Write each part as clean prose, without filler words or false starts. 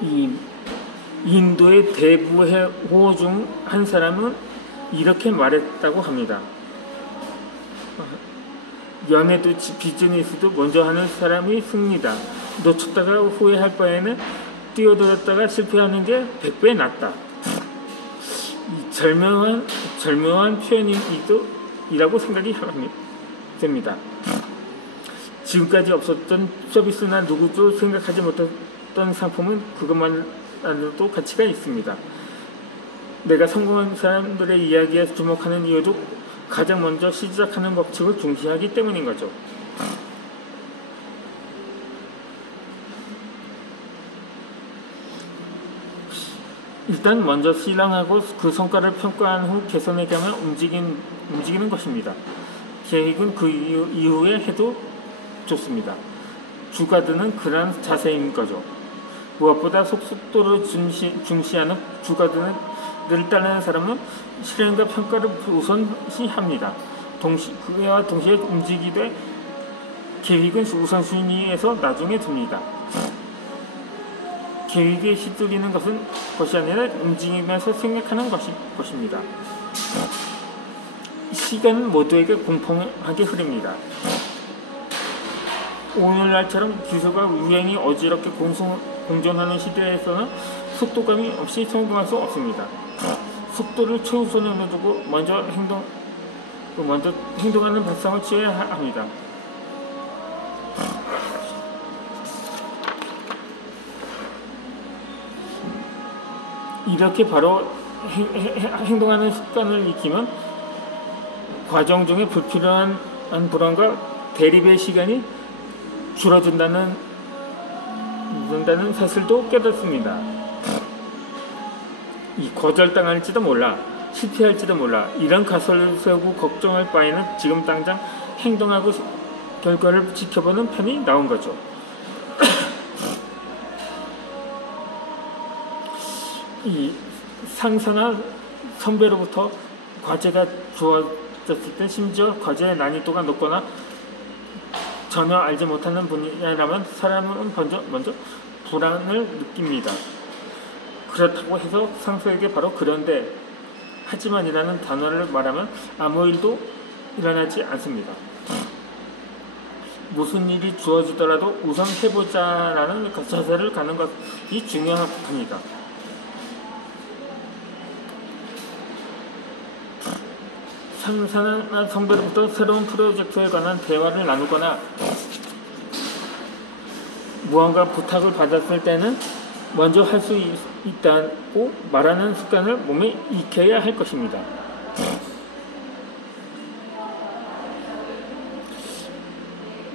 이 인도의 대부호 중 한 사람은 이렇게 말했다고 합니다. 연애도 비즈니스도 먼저 하는 사람이 승리다. 놓쳤다가 후회할 바에는 뛰어들었다가 실패하는 게 100배 낫다. 이 절묘한 표현이라고 생각이 됩니다. 지금까지 없었던 서비스나 누구도 생각하지 못했던 상품은 그것만으로도 가치가 있습니다. 내가 성공한 사람들의 이야기에 주목하는 이유도 가장 먼저 시작하는 법칙을 중시하기 때문인 거죠. 일단 먼저 실행하고 그 성과를 평가한 후 개선해가며 움직이는 것입니다. 계획은 그 이후에 해도 좋습니다. 주가 드는 그런 자세인 거죠. 무엇보다 속도를 중시하는 주가 드는 늘 따르는 사람은 실행과 평가를 우선시합니다. 그와 동시에 움직이되 계획은 우선순위에서 나중에 둡니다. 계획에 휘둘리는 것이 아니라 움직이면서 생각하는 것입니다. 시간은 모두에게 공평하게 흐릅니다. 오늘날처럼 기술과 유행이 어지럽게 공존하는 시대에서는 속도감이 없이 성공할 수 없습니다. 속도를 최우선으로 두고 먼저 행동하는 발상을 취해야 합니다. 이렇게 바로 행동하는 습관을 익히면 과정 중에 불필요한 불안과 대립의 시간이 줄어든다는 사실도 깨닫습니다. 거절당할지도 몰라, 실패할지도 몰라, 이런 가설을 세우고 걱정할 바에는 지금 당장 행동하고 결과를 지켜보는 편이 나은 거죠. 이 상사나 선배로부터 과제가 주어졌을 때, 심지어 과제의 난이도가 높거나 전혀 알지 못하는 분야라면 사람은 먼저 불안을 느낍니다. 그렇다고 해서 상사에게 바로 그런데 하지만이라는 단어를 말하면 아무 일도 일어나지 않습니다. 무슨 일이 주어지더라도 우선 해보자라는 자세를 갖는 것이 중요합니다. 상사나 선배로부터 새로운 프로젝트에 관한 대화를 나누거나 무언가 부탁을 받았을 때는 먼저 할 수 있다고 말하는 습관을 몸에 익혀야 할 것입니다.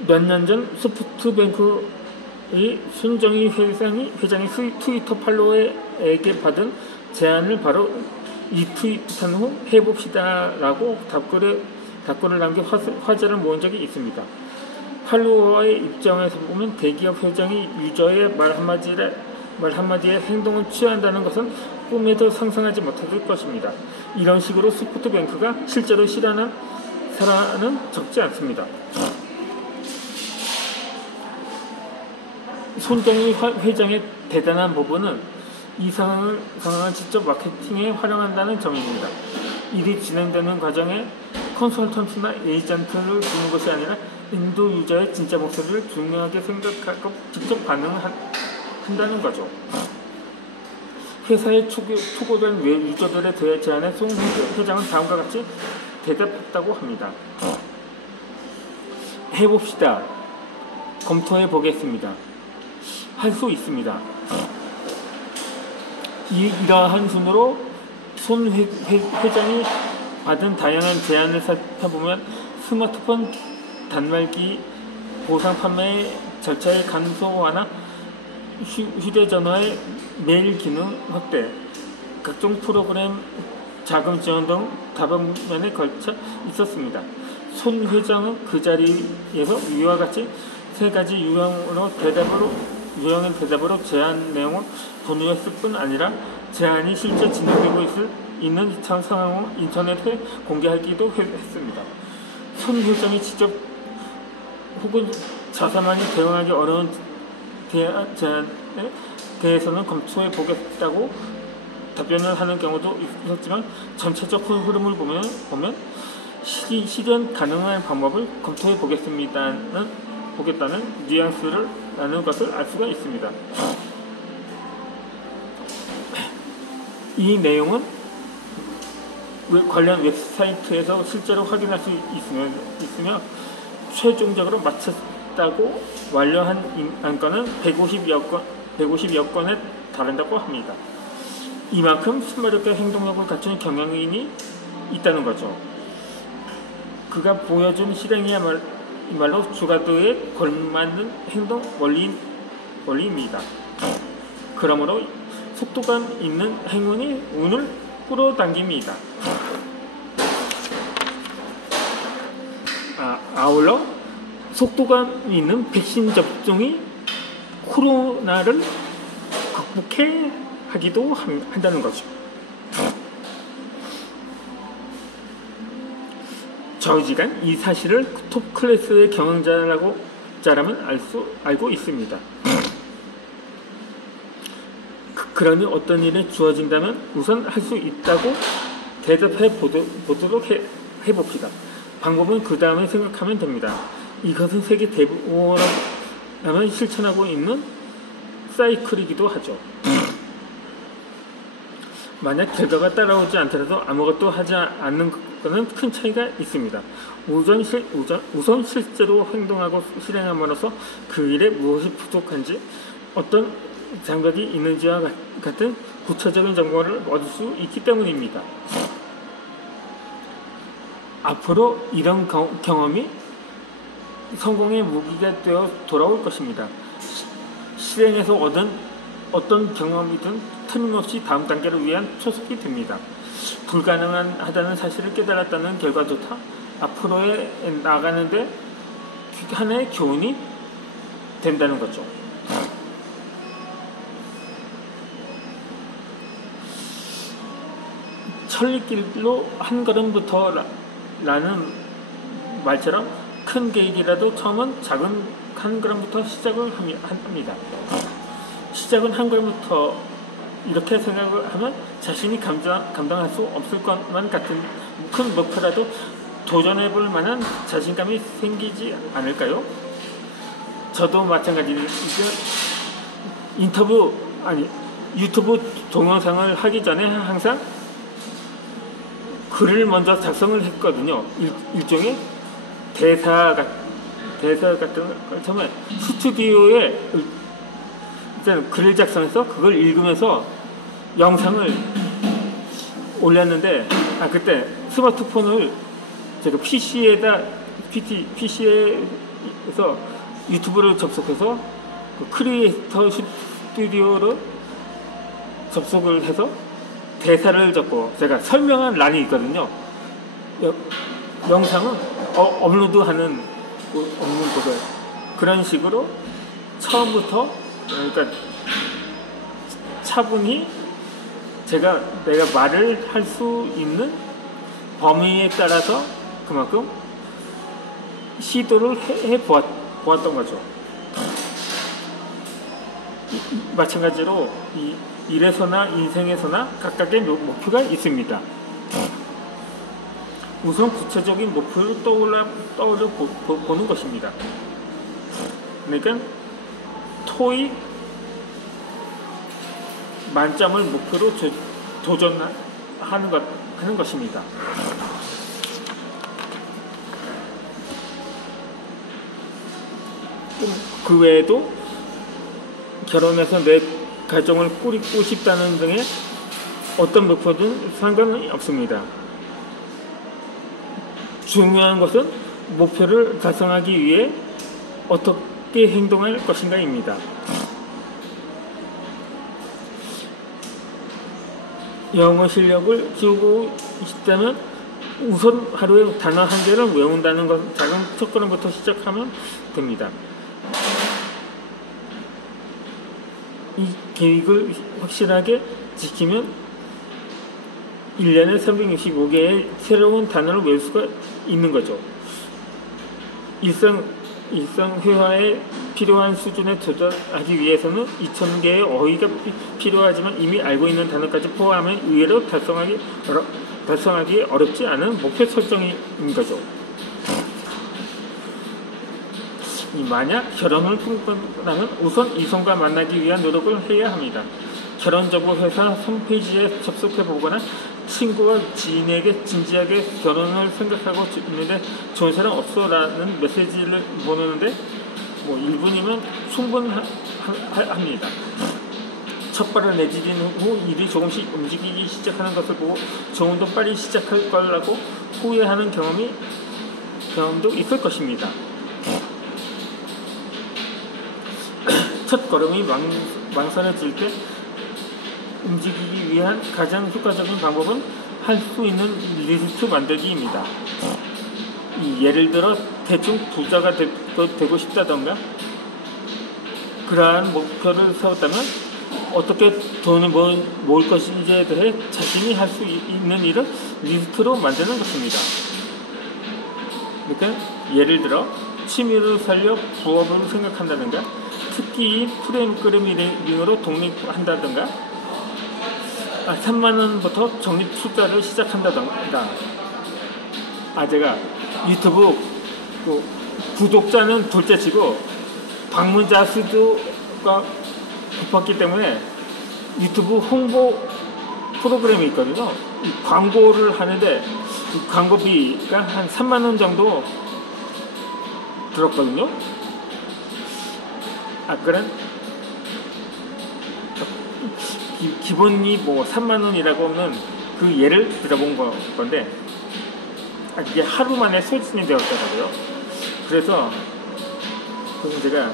몇 년 전 소프트뱅크의 손정희 회장이 트위터 팔로워에게 받은 제안을 바로 리트윗한 후 해봅시다라고 답글을 남겨 화제를 모은 적이 있습니다. 팔로워의 입장에서 보면 대기업 회장이 유저의 말 한마디에 행동을 취한다는 것은 꿈에도 상상하지 못했을 것입니다. 이런 식으로 소프트뱅크가 실제로 실현한 사람은 적지 않습니다. 손정희 회장의 대단한 부분은 이 상황을 직접 마케팅에 활용한다는 점입니다. 일이 진행되는 과정에 컨설턴트나 에이전트를 두는 것이 아니라 인도 유저의 진짜 목소리를 중요하게 생각하고 직접 반응한다는 거죠. 회사에 초고된 유저들의 제안에 송 회장은 다음과 같이 대답했다고 합니다. 해봅시다. 검토해 보겠습니다. 할 수 있습니다. 이러한 순으로 손 회장이 받은 다양한 제안을 살펴보면 스마트폰 단말기 보상 판매 절차의 간소 완화, 휴대전화의 메일 기능 확대, 각종 프로그램 자금 지원 등 다방면에 걸쳐 있었습니다. 손 회장은 그 자리에서 위와 같이 세 가지 유형의 대답으로 제안 내용을 권유했을 뿐 아니라 제안이 실제 진행되고 있는 상황을 인터넷에 공개하기도 했습니다. 손 회장이 직접 혹은 자사만이 대응하기 어려운 제안에 대해서는 검토해 보겠다고 답변을 하는 경우도 있었지만 전체적 흐름을 보면 실현 가능한 방법을 검토해 보겠다는 뉘앙스를 나누는 것을 알 수가 있습니다. 이 내용은 관련 웹사이트에서 실제로 확인할 수 있으며 최종적으로 마쳤다고 완료한 안건은 150여 건에 달한다고 합니다. 이만큼 순발력과 행동력을 갖춘 경영인이 있다는 거죠. 그가 보여준 실행이야말로 주가도에 걸맞는 행동 원리입니다. 그러므로 속도감 있는 행운이 운을 끌어당깁니다. 아울러 속도감 있는 백신 접종이 코로나를 극복해 하기도 한다는 거죠. 좌우지간 이 사실을 톱 클래스의 경영자라면 알고 있습니다. 그러니 어떤 일이 주어진다면 우선 할 수 있다고 대답해 보도록 해봅시다. 방법은 그 다음에 생각하면 됩니다. 이것은 세계 대부분은 실천하고 있는 사이클이기도 하죠. 만약 결과가 따라오지 않더라도 아무것도 하지 않는 것은 큰 차이가 있습니다. 우선 실제로 행동하고 실행함으로써 그 일에 무엇이 부족한지 어떤 장벽이 있는지와 같은 구체적인 정보를 얻을 수 있기 때문입니다. 앞으로 이런 경험이 성공의 무기가 되어 돌아올 것입니다. 실행에서 얻은 어떤 경험이든 틀림없이 다음 단계를 위한 초석이 됩니다. 불가능하다는 사실을 깨달았다는 결과조차 앞으로에 나가는데 하나의 교훈이 된다는 거죠. 천리길로 한 걸음부터 라는 말처럼 큰 계획이라도 처음은 작은 한 걸음부터 시작을 합니다. 시작은 한 걸음부터 이렇게 생각을 하면 자신이 감당할 수 없을 것만 같은 큰 목표라도 도전해볼 만한 자신감이 생기지 않을까요? 저도 마찬가지로 유튜브 동영상을 하기 전에 항상 글을 먼저 작성을 했거든요. 일종의 대사 같은 걸 처음에 스튜디오에 일단 글을 작성해서 그걸 읽으면서 영상을 올렸는데 그때 스마트폰을 제가 PC에서 유튜브를 접속해서 그 크리에이터 스튜디오로 접속을 해서 대사를 적고 제가 설명한 란이 있거든요. 영상은 업로드하는 곳을 그런 식으로 처음부터 그러니까 차분히 내가 말을 할 수 있는 범위에 따라서 그만큼 시도를 해보았던 거죠. 마찬가지로 일에서나 인생에서나 각각의 목표가 있습니다. 우선 구체적인 목표를 떠올려 보는 것입니다. 그러니까 토익 만점을 목표로 도전하는 것입니다. 그 외에도 결혼해서 내 가정을 꾸리고 싶다는 등의 어떤 목표든 상관이 없습니다. 중요한 것은 목표를 달성하기 위해 어떻게 행동할 것인가입니다. 영어 실력을 키우고 싶다면 우선 하루에 단어 한 개를 외운다는 것 작은 첫걸음부터 시작하면 됩니다. 이 계획을 확실하게 지키면 1년에 365개의 새로운 단어를 외울 수가 있는 거죠. 일상 회화에 필요한 수준에 도달하기 위해서는 2000개의 어휘가 필요하지만 이미 알고 있는 단어까지 포함하면 의외로 달성하기 어렵지 않은 목표 설정인 거죠. 만약 결혼을 꿈꾼다면 우선 이성과 만나기 위한 노력을 해야 합니다. 결혼정보 회사 홈페이지에 접속해보거나 친구와 지인에게 진지하게 결혼을 생각하고 있는데 좋은 사람 없어? 라는 메시지를 보내는데 1분이면 충분합니다. 첫 발을 내디딘 후 일이 조금씩 움직이기 시작하는 것을 보고 조금 더 빨리 시작할 거라고 후회하는 경험도 있을 것입니다. 첫 걸음이 망설여질 때 움직이기 위한 가장 효과적인 방법은 할 수 있는 리스트 만들기입니다. 예를 들어 대충 부자가 되고 싶다던가 그러한 목표를 세웠다면 어떻게 돈을 모을 것인지에 대해 자신이 할 수 있는 일을 리스트로 만드는 것입니다. 그러니까 예를 들어 취미를 살려 부업을 생각한다든가 특히 프로그래밍으로 독립한다든가 3만원부터 적립 투자를 시작한다던가 제가 유튜브 구독자는 둘째치고 방문자 수가 높았기 때문에 유튜브 홍보 프로그램이 있거든요. 광고를 하는데 광고비가 한 3만원 정도 들었거든요. 그런 기본이 3만원이라고 하면 그 예를 들어본 건데 이게 하루 만에 소진이 되었더라고요. 그래서 제가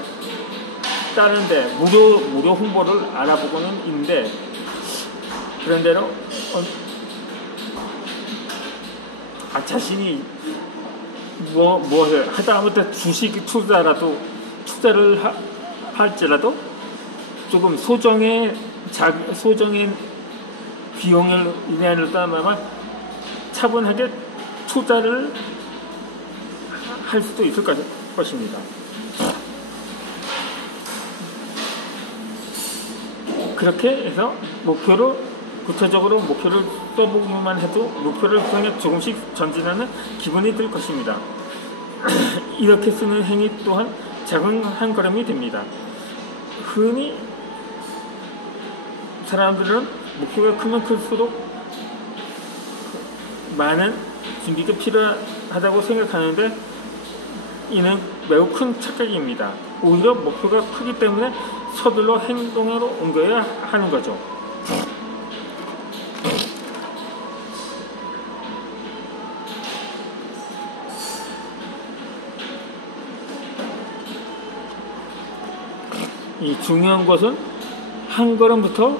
다른데 무료 홍보를 알아보고는 있는데 그런 대로 자신이 하다못해 주식 투자를 할지라도 조금 소정의 비용을 인하를 떠나면 차분하게 투자를 할 수도 있을 것입니다. 그렇게 해서 구체적으로 목표를 써보기만 해도 목표를 향해 조금씩 전진하는 기분이 들 것입니다. 이렇게 쓰는 행위 또한 작은 한 걸음이 됩니다. 흔히 사람들은 목표가 크면 클수록 많은 준비가 필요하다고 생각하는데 이는 매우 큰 착각입니다. 오히려 목표가 크기 때문에 서둘러 행동으로 옮겨야 하는 거죠. 이 중요한 것은 한 걸음부터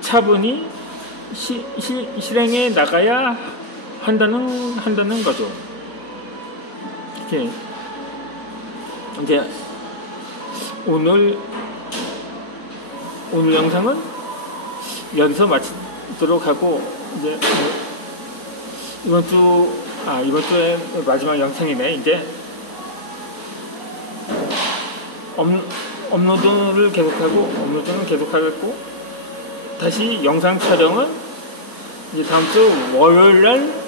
차분히 실행해 나가야 한다는 거죠. 이렇게 이제 오늘 영상은 여기서 마치도록 하고 이제 이번 주의 마지막 영상이네. 이제 업로드는 계속하겠고 다시 영상 촬영은 이제 다음 주 월요일날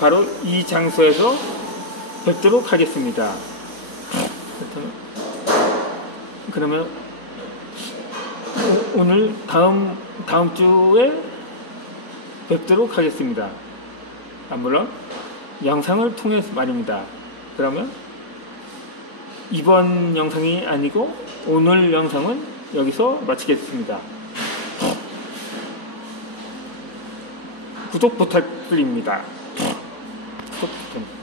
바로 이 장소에서 뵙도록 하겠습니다. 그러면 오늘 다음 주에 뵙도록 하겠습니다. 물론 영상을 통해서 말입니다. 그러면 이번 영상이 아니고 오늘 영상은 여기서 마치겠습니다. 구독 부탁드립니다. 구독 부탁드립니다.